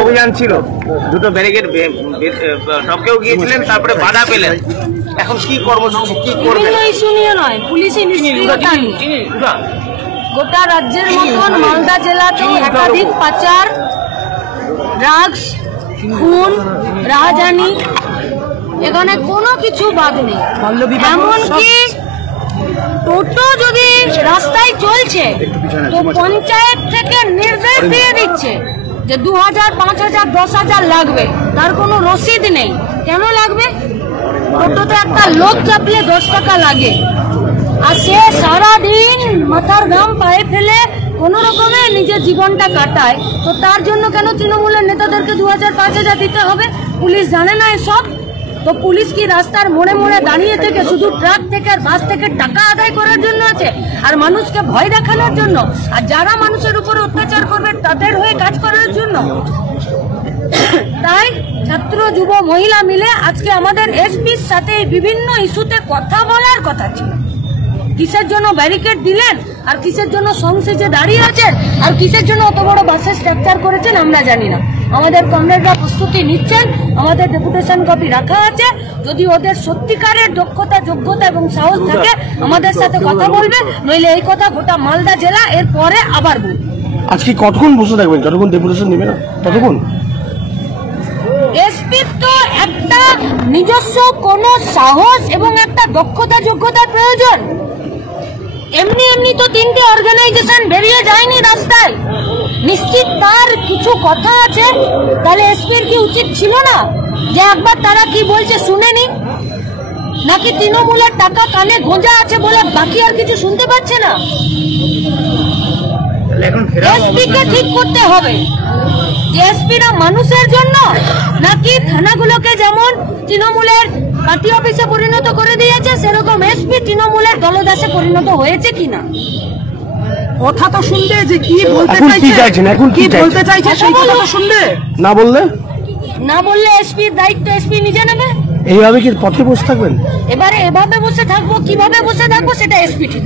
অভিযান ছিল, দুটো ব্যারিকেড টপকেও গিয়েছিলেন, তারপরে বাধা পেলেন। এখন কি কর্মসূচি কি করবেন? ইস্যু নিয়ে নয়, পুলিশি নিষ্ক্রিয়তা নিয়ে। গোটা রাজ্যের মতন মালদা জেলাতেও একাধিক পাচার, ড্রাগস, খুন, রাহাজানি, এখানে কোনো কিছু বাদ নেই। এমনকি টোটো যদি রাস্তায় চলছে তো পঞ্চায়েত থেকে নির্দেশ দিয়ে দিচ্ছে যে 2000, 5000, 10,000 লাগবে, তার কোনো রসিদ নেই। কেন লাগবে? টোটোতে একটা লোক চাপলে 10 টাকা লাগে, আর সে সারাদিন মাথার ঘাম পায়ে ফেলে কোন রকমে নিজের জীবনটা কাটায়। তো তার জন্য কেন তৃণমূলের নেতাদেরকে 2000, 5000 দিতে হবে? পুলিশ জানে না এসব? তো পুলিশ কি রাস্তার মোড়ে মোড়ে দাঁড়িয়ে থেকে শুধু ট্রাক থেকে আর বাস থেকে টাকা আদায় করার জন্য আছে, আর মানুষকে ভয় দেখানোর জন্য, আর যারা মানুষের উপর অত্যাচার করবে তাদের হয়ে কাজ করার জন্য? তাই ছাত্র, যুব, মহিলা মিলে আজকে আমাদের এসপির সাথে বিভিন্ন ইস্যুতে কথা বলার কথা ছিল। কিসের জন্য ব্যারিকেড দিলেন, আর কিসের জন্য সংসেজে দাঁড়িয়ে আছেন, আর কিসের জন্য অত বড় বাসের স্ট্রাকচার করেছেন আমরা জানি না। আমাদের কমরেডরা প্রস্তুতি নিচ্ছেন, আমাদের ডেপুটেশন কপি রাখা আছে। যদি ওদের সত্যিকারের দক্ষতা, যোগ্যতা এবং সাহস থাকে আমাদের সাথে কথা বলবে, নইলে এই কথা গোটা মালদা জেলা এর পরে আবার বলবে। আজকে কতক্ষণ বসে থাকবেন, যতক্ষণ ডেপুটেশন নেবে না ততক্ষণ? এসপির তো একটা নিজস্ব কোন সাহস এবং একটা দক্ষতা, যোগ্যতার প্রয়োজন। এমনি এমনি তো 3টে অর্গানাইজেশন বেরিয়ে যায়নি রাস্তায়, নিশ্চিত তার কিছু কথা আছে। তাহলে এসপির কি উচিত ছিল না যে একবার তারা কি বলছে শুনেনি? নাকি তৃণমূলের টাকা কানে গোঁজা আছে বলে বাকি আর কিছু শুনতে পাচ্ছে না? এসপিকে ঠিক করতে হবে যে এসপিরা মানুষের জন্য, নাকি থানাগুলোকে যেমন তৃণমূলের পার্টি অফিসে পরিণত করে দিয়েছে সেরকম এসপি তৃণমূলের দলদাসে পরিণত হয়েছে কিনা। কথা তো শুনবে যে কি বলতে চাইছেন, এখন কি বলতে চাইছে সেই কথা তো শুনবে। না বললে এসপির দায়িত্ব এসপি নিজে নেবে। এইভাবে কি পথে বসে থাকবেন? এবারে এভাবে বসে থাকবো, কিভাবে বসে থাকবো সেটা এসপি ঠিক।